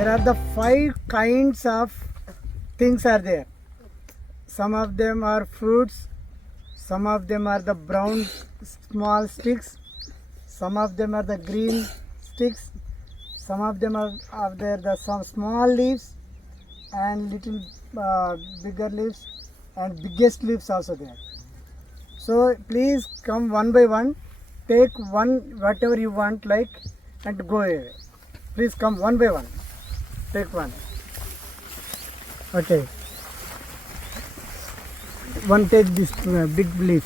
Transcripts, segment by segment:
There are the 5 kinds of things are there. Some of them are fruits, some of them are the brown small sticks, some of them are the green sticks, some of them are there the some small leaves and little bigger leaves and biggest leaves also there. So please come one by one, take one whatever you want like and go away. Please come one by one, take one. Okay. One take this big leaf.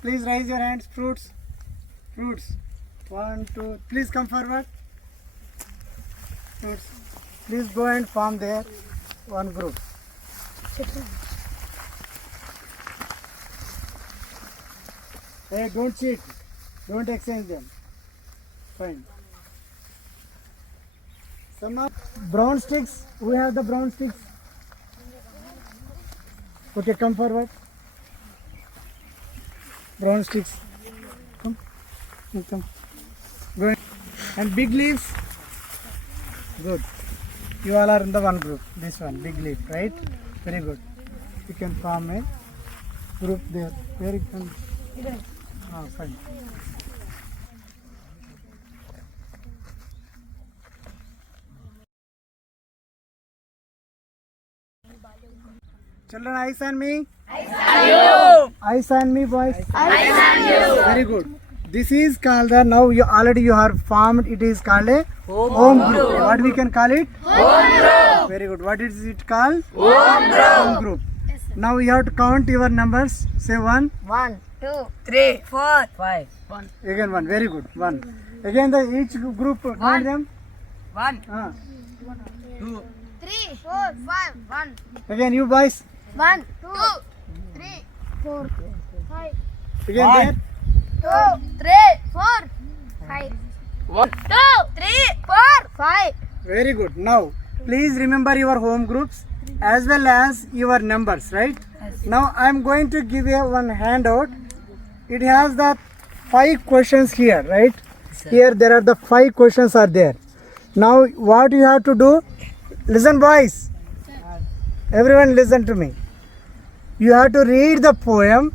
Please raise your hands. Fruits. Fruits. 1, 2. Please come forward. Fruits. Please go and form there one group. Hey, don't cheat. Don't exchange them. Fine. Some of brown sticks. We have the brown sticks. Okay, come forward. Brown sticks. Come. Come. Go ahead. And big leaves. Good. You all are in the one group. This one, big leaf, right? Very good. You can form a group there. Where you can. Fine. Children, eyes on me. Eyes on you. Eyes on me, boys. Eyes on you. Very good. This is called the, now you already you have formed, it is called a home group. What we can call it? Home group. Very good. What is it called? Home group. Home group. Now you have to count your numbers. Say 1. 1, 2, 3, 4, 5. 1. Again 1. Very good. 1. Again the each group count them. 1, 2. 3, 4, 5. 1. Again you boys. 1, 2, 3, 4, 5. Again 2, 3, 4, 5. 1, 2, 3, 4, 5. there. Very good. Now please remember your home groups as well as your numbers, right? Now I am going to give you one handout. It has the 5 questions here, right? Here there are the 5 questions are there. Now what you have to do, listen boys, everyone listen to me. You have to read the poem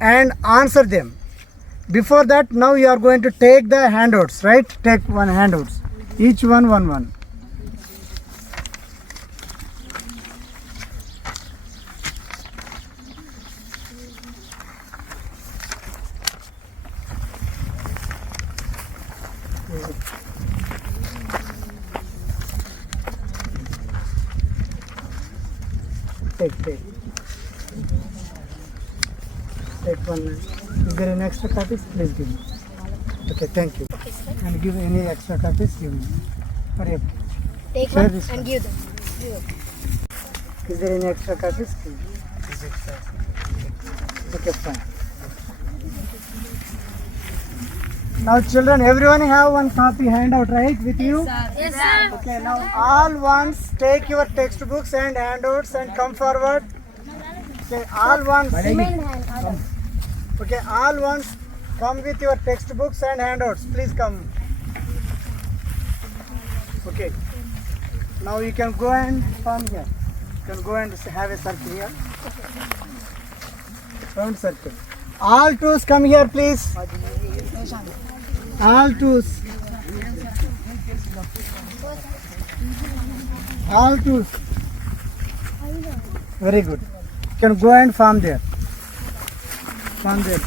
and answer them. Before that, now you are going to take the handouts, right? Take one handouts, each one. Take one. Is there any extra copies? Please give me. Okay, thank you. And give any extra copies, give me. Hurry up. Take Share one this and one. give them. Is there any extra copies? Please. Okay, fine. Now children, everyone have one copy handout, right, with you? Yes, sir. Okay, now all ones take your textbooks and handouts and come forward. Okay, all ones. Okay, all ones come with your textbooks and handouts. Please come. Okay. Now you can go and form here. You can go and have a circle here. Round circle. All twos come here, please. All twos. All twos. Very good. You can go and form there. Form there.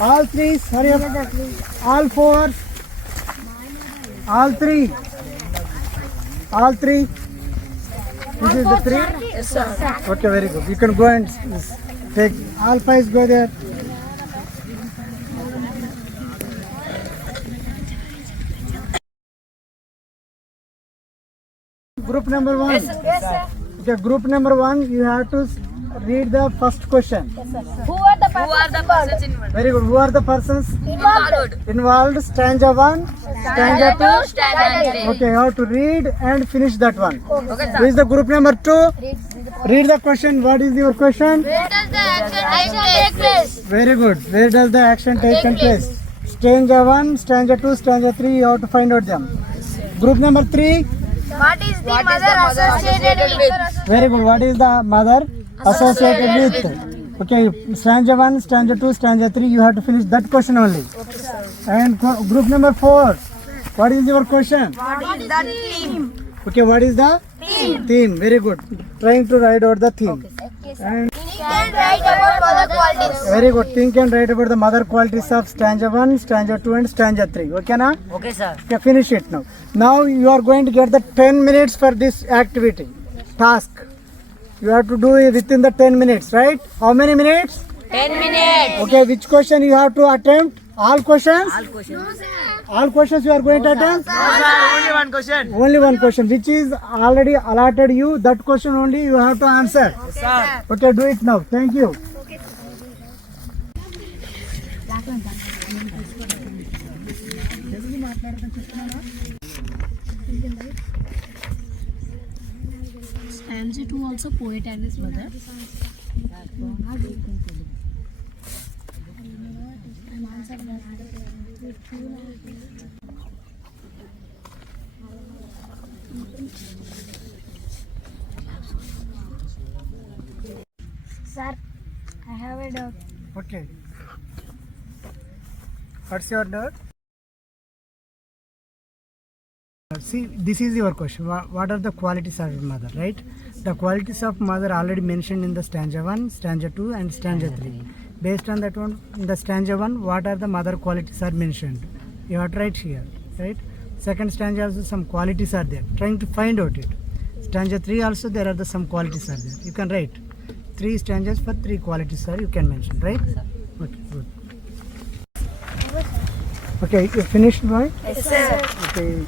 All threes. Hurry up. All fours. All three. All three. This is the 3? Yes, sir. Okay, very good. You can go and take all 5s, go there. Group number 1. Yes, sir. Okay, group number 1, you have to read the first question. Who are the persons involved? Very good. Who are the persons involved? Stanza 1, stanza 2. Stanza 3. Okay, you have to read and finish that one. Okay, Who is the group number 2? Read the question. What is your question? Where does the action take place? Very good. Where does the action take place? stanza 1, stanza 2, stanza 3, you have to find out them. Group number 3. What is the mother associated with? Very good. What is the mother associated with? Okay, stanza 1, stanza 2, stanza 3, you have to finish that question only. And group number 4. What is your question? What is the theme? Okay, what is the theme? Very good. Trying to write out the theme. And Think and write about mother qualities. very good. Think and write about the mother qualities of stanza 1, stanza 2 and stanza 3. Okay, na? Okay, sir. Okay, finish it now. Now you are going to get the 10 minutes for this activity, task. You have to do it within the 10 minutes, right? How many minutes? 10 minutes. Okay, which question you have to attempt? All questions? All questions. All questions you are going to attempt? Only one question. Only one question, which is already allotted you. That question only you have to answer. Sir. Okay, do it now. Thank you. Stanza 2 also poet and his mother. Sir, I have a doubt. Okay. What's your doubt? See, this is your question. What are the qualities of mother, right? The qualities of mother already mentioned in the stanza 1, stanza 2 and stanza 3. Based on that one, in the stanza 1, what are the mother qualities are mentioned? You have to write here, right? Second stanza also some qualities are there. Trying to find out it. Stanza 3 also there are some qualities are there. You can write 3 stanzas for 3 qualities are you can mention, right? Okay, good. Okay, you finished, boy? Yes, sir. Okay.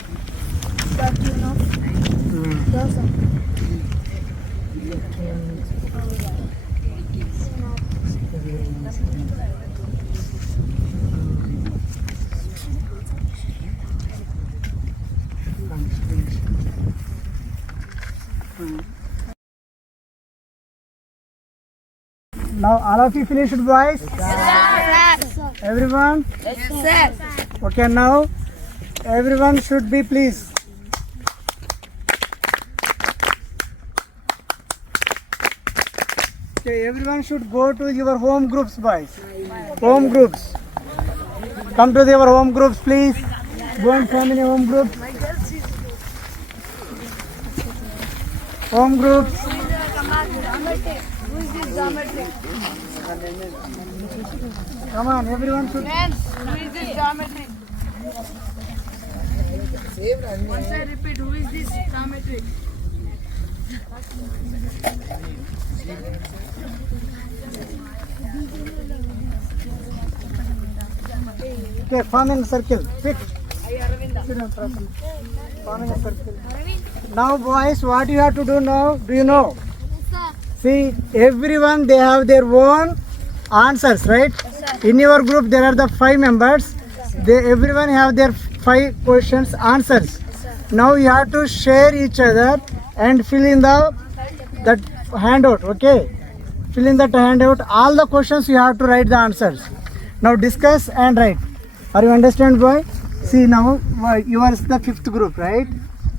Now all of you finished, boys? Yes, sir. Everyone? Yes, sir. Okay, now everyone should be please. Okay, everyone should go to your home groups, boys. Home groups. Come to your home groups, please. Go and form in a home group. Home groups. Come on, everyone should. Once I repeat, who is this geometry? Okay, form in a circle. Quick. Form in a circle. Now, boys, what you have to do now? Do you know? See, everyone they have their own answers, right? In your group there are the 5 members. Everyone have their 5 questions answers. Now you have to share each other and fill in that handout. Okay, fill in that handout. All the questions you have to write the answers. Now discuss and write. Are you understand, boy? See now you are the 5th group, right?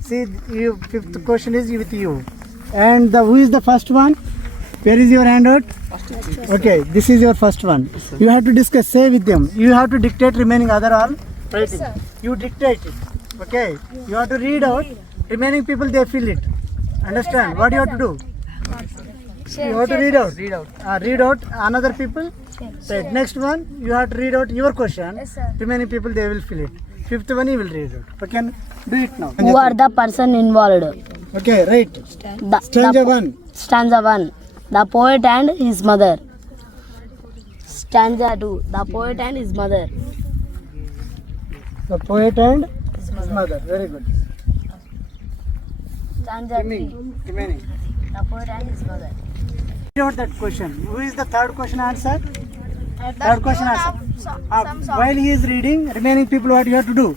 See, 5th question is with you. And who is the first one? Where is your handout? Okay, this is your first one. You have to discuss, say with them. You have to dictate, remaining other all writing. You dictate it. Okay, you have to read out. Remaining people they fill it. Understand? What you have to do? You have to read out. Read out another people. Right. Next one, you have to read out your question. Yes, sir. Remaining people they will fill it. 5th one you will read out. Okay, do it now. Who are the person involved? Okay, right. Stanza 1. Stanza 1. The poet and his mother. Stanza 2. The poet and his mother. The poet and his mother. Very good. Stanza 3. Remaining. The poet and his mother. Read out that question. Who is the third question answer? Third question answer. While he is reading, remaining people what you have to do?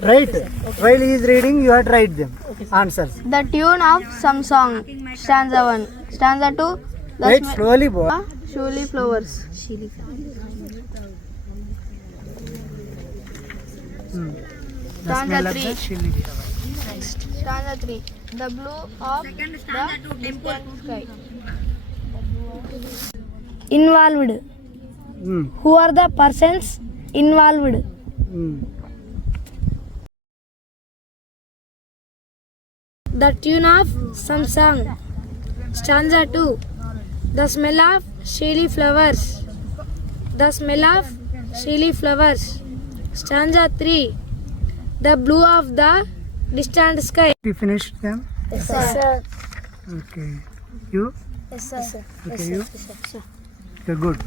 Right. While he is reading, you have to write them. Answers. The tune of some song. Stanza 1. Stanza 2. Right. Slowly, boy. Shiuli flowers. The smell of the shiuli. Stanza 3. The blue of the distant sky. Involved. Who are the persons involved? The tune of some song. Stanza 2. The smell of shiuli flowers. The smell of shiuli flowers. Stanza 3. The blue of the distant sky. You finished them? Yes, sir. Okay. You? Yes, sir. Okay, you? Okay, good.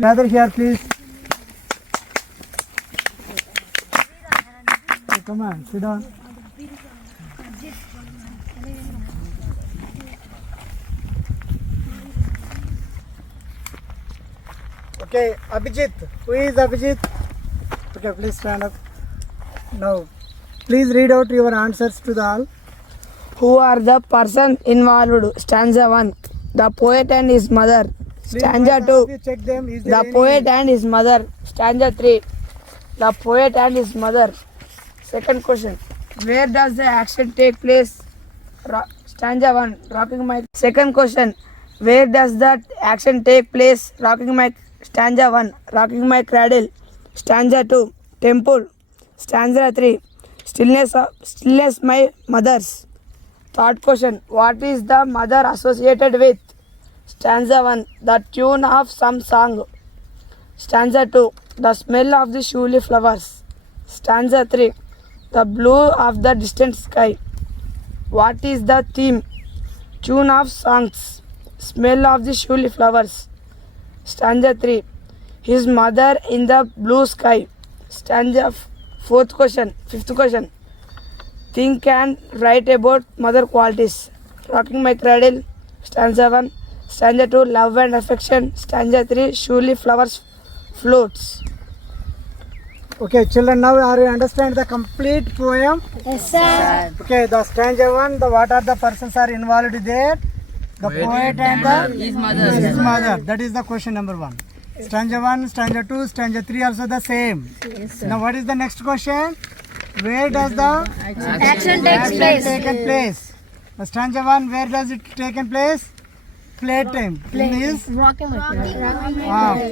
Gather here, please. Oh, come on, sit down. Okay, Abhijit. Who is Abhijit? Okay, please stand up. Now, please read out your answers to the all. Who are the person involved? Stanza 1. The poet and his mother. Please, Stanza boys, 2. you check them. Is there The any- poet and his mother. Stanza 3. The poet and his mother. Second question. Where does the action take place? Stanza 1. Rocking my. Second question. Where does that action take place? Rocking my. Stanza 1. Rocking my cradle. Stanza 2. Temple. Stanza 3. Stillness my mother's. Third question. What is the mother associated with? Stanza 1. The tune of some song. Stanza 2. The smell of the shiuli flowers. Stanza 3. The blue of the distant sky. What is the theme? Tune of songs. Smell of the shiuli flowers. Stanza 3. His mother in the blue sky. Stanza fifth question. Think and write about mother qualities. Rocking my cradle. Stanza 1. Stanza 2. Love and affection. Stanza 3. Shiuli flowers floats. Okay, children, now are you understand the complete poem? Yes, sir. Okay, the stanza 1, what are the persons are involved there? The poet and his mother. That is the question number 1. Stanza 1, stanza 2, stanza 3 also the same. Yes, Now what is the next question? Where does the Action takes place. taken place? The stanza 1, where does it taken place? Playtime. Is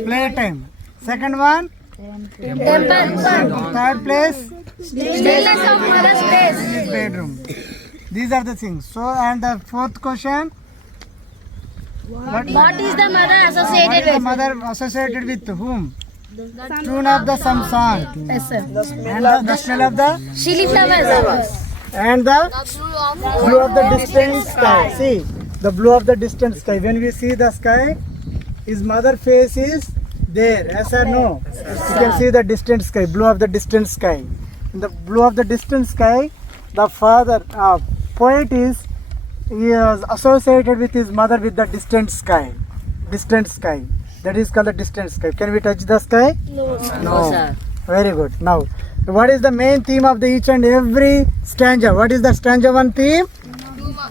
playtime. Second one, third place, Stillness of mother's place. his bedroom. These are the things. So, and the fourth question, What is the mother what associated is the with? mother associated with whom? Tune of the some song. Yes, sir. And the smell of the Shiuli flowers. and the blue of the distant sky. See, the blue of the distant sky. When we see the sky, his mother face is there. Yes or no? You can see the distant sky, blue of the distant sky. In the blue of the distant sky, the father, poet he is associated with his mother with the distant sky. Distant sky. That is called the distant sky. Can we touch the sky? No, sir. Very good. Now, what is the main theme of the each and every stanza? What is the stanza 1 theme?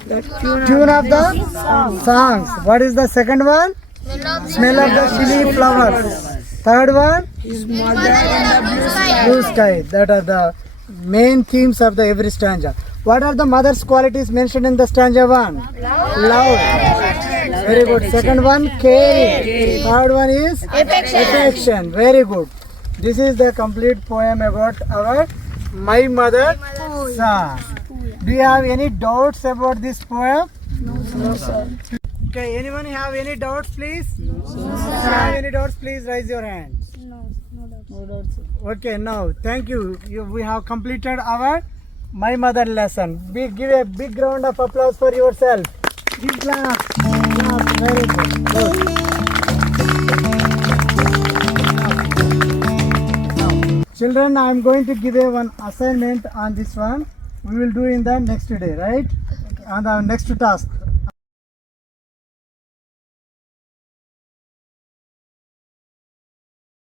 Tune of the songs. What is the second one? Smell of the shiuli flowers. Third one? Blue sky. That are the main themes of the every stanza. What are the mother's qualities mentioned in the stanza 1? Love. Very good. Second one, caring. Third one is affection. Very good. This is the complete poem about our My Mother Son. Do you have any doubts about this poem? No, sir. Okay, anyone have any doubts, please? No, sir. If you have any doubts, please raise your hands. No doubts. Okay, now, thank you. We have completed our My Mother lesson. Give a big round of applause for yourself. Give clap. Clap. Very good. Good. Children, I am going to give one assignment on this one. We will do in the next day, right? On the next task.